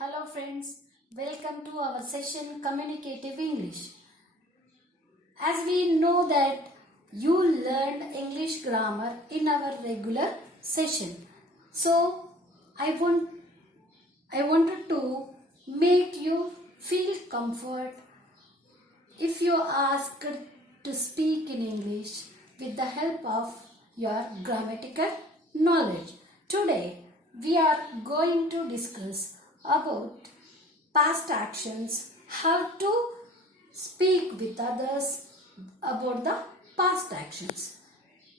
Hello friends, welcome to our session Communicative English. As we know that you learned English grammar in our regular session. So I wanted to make you feel comfort if you are asked to speak in English with the help of your grammatical knowledge. Today we are going to discuss about past actions, how to speak with others about the past actions.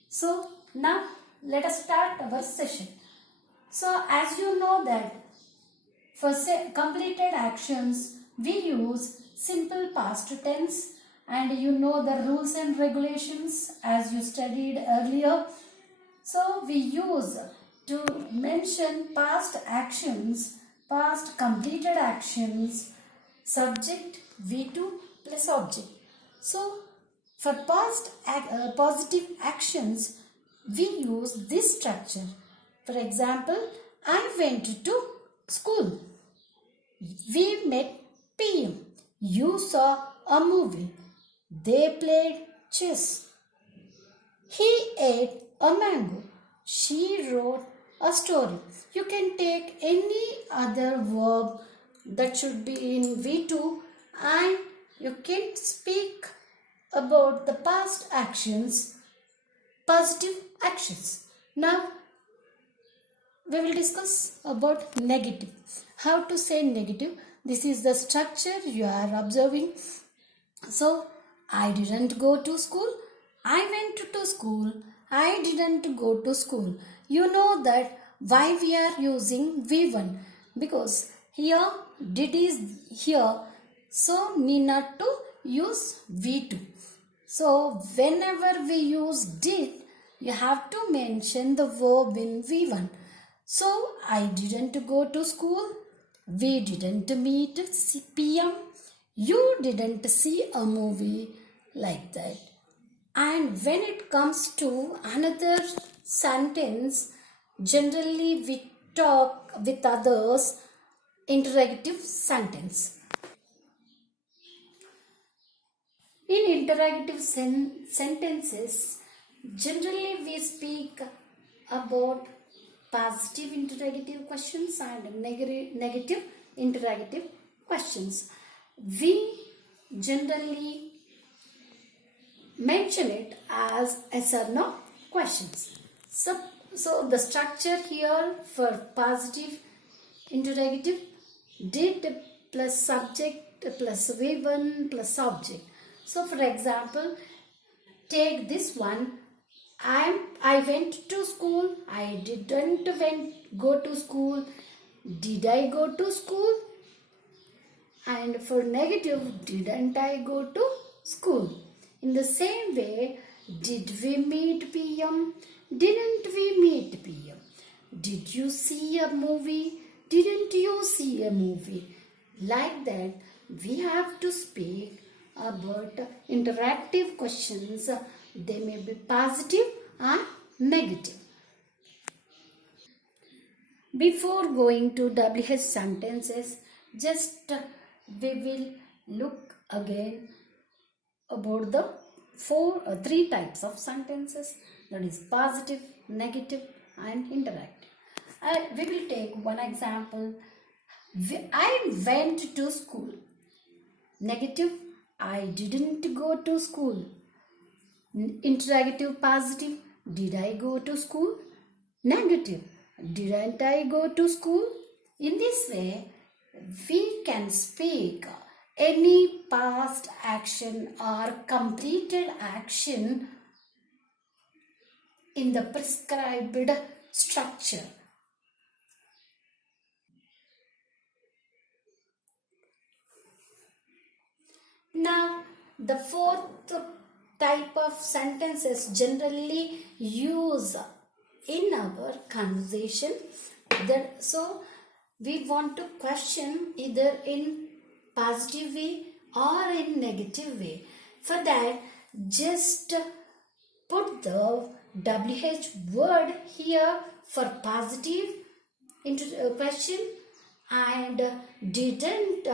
So now let us start our session. So as you know that for completed actions we use simple past tense, and you know the rules and regulations as you studied earlier. So we use to mention past actions, past completed actions, subject V2 plus object. So for past positive actions we use this structure. For example, I went to school. We met PM. You saw a movie. They played chess. He ate a mango. She wrote a story. You can take any other verb that should be in V2 and you can speak about the past actions, positive actions. Now we will discuss about negative. How to say negative. This is the structure you are observing. So, I didn't go to school. I went to school. I didn't go to school. You know that why we are using V1, because here did is here, so need not to use V2. So whenever we use did, you have to mention the verb in V1. So I didn't go to school. We didn't meet PM. You didn't see a movie, like that. And when it comes to another sentence, generally we talk with others, interrogative sentence. In interrogative sentences, generally we speak about positive interrogative questions and negative interrogative questions. We generally mention it as yes or no questions. So the structure here for positive interrogative, did plus subject plus V1 plus object. So for example, take this one. I went to school. I didn't go to school. Did I go to school? And for negative, didn't I go to school? In the same way, did we meet PM? Didn't we meet PM? Did you see a movie? Didn't you see a movie? Like that, we have to speak about interactive questions. They may be positive or negative. Before going to WH sentences, just we will look again about the three types of sentences, that is positive, negative and interactive. We will take one example. I went to school. Negative, I didn't go to school. Interrogative positive, did I go to school? Negative, didn't I go to school? In this way, we can speak any past action or completed action in the prescribed structure. Now, the fourth type of sentences generally use in our conversation. So, we want to question either in positive way or in negative way. For that, just put the WH word here for positive question and didn't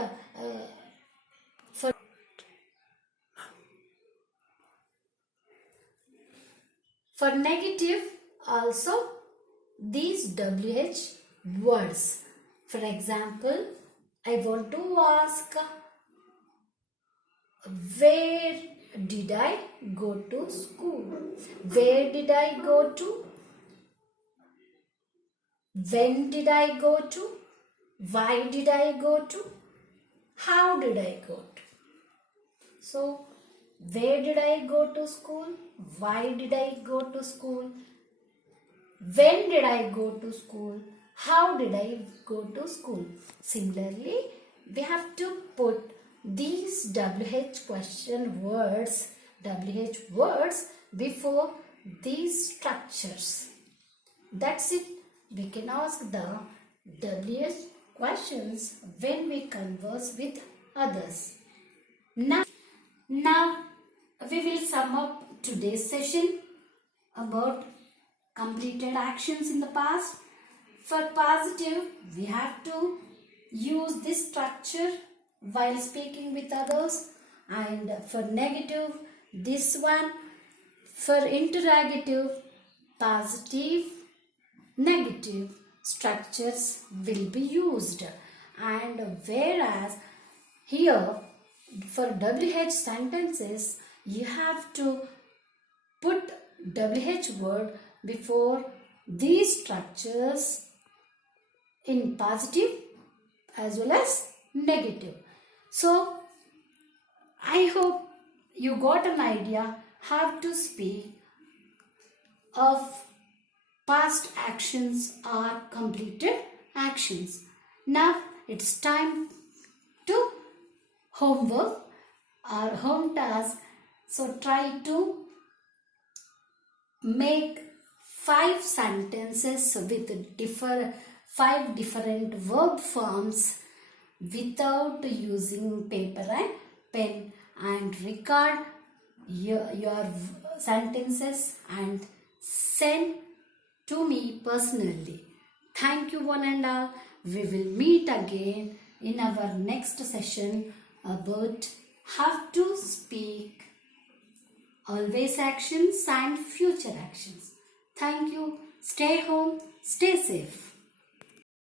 for for negative also these WH words. For example, I want to ask, where did I go to school? Where did I go to? When did I go to? Why did I go to? How did I go to? So, where did I go to school? Why did I go to school? When did I go to school? How did I go to school? Similarly, we have to put these WH words before these structures. That's it. We can ask the WH questions when we converse with others. Now we will sum up today's session about completed actions in the past. For positive, we have to use this structure while speaking with others, and for negative, this one. For interrogative, positive, negative structures will be used, and whereas here for WH sentences you have to put WH word before these structures in positive as well as negative. So I hope you got an idea how to speak of past actions or completed actions. Now it's time to homework or home task. So try to make 5 sentences with 5 different verb forms without using paper and pen, and record your sentences and send to me personally. Thank you one and all. We will meet again in our next session about how to speak always actions and future actions. Thank you. Stay home, stay safe.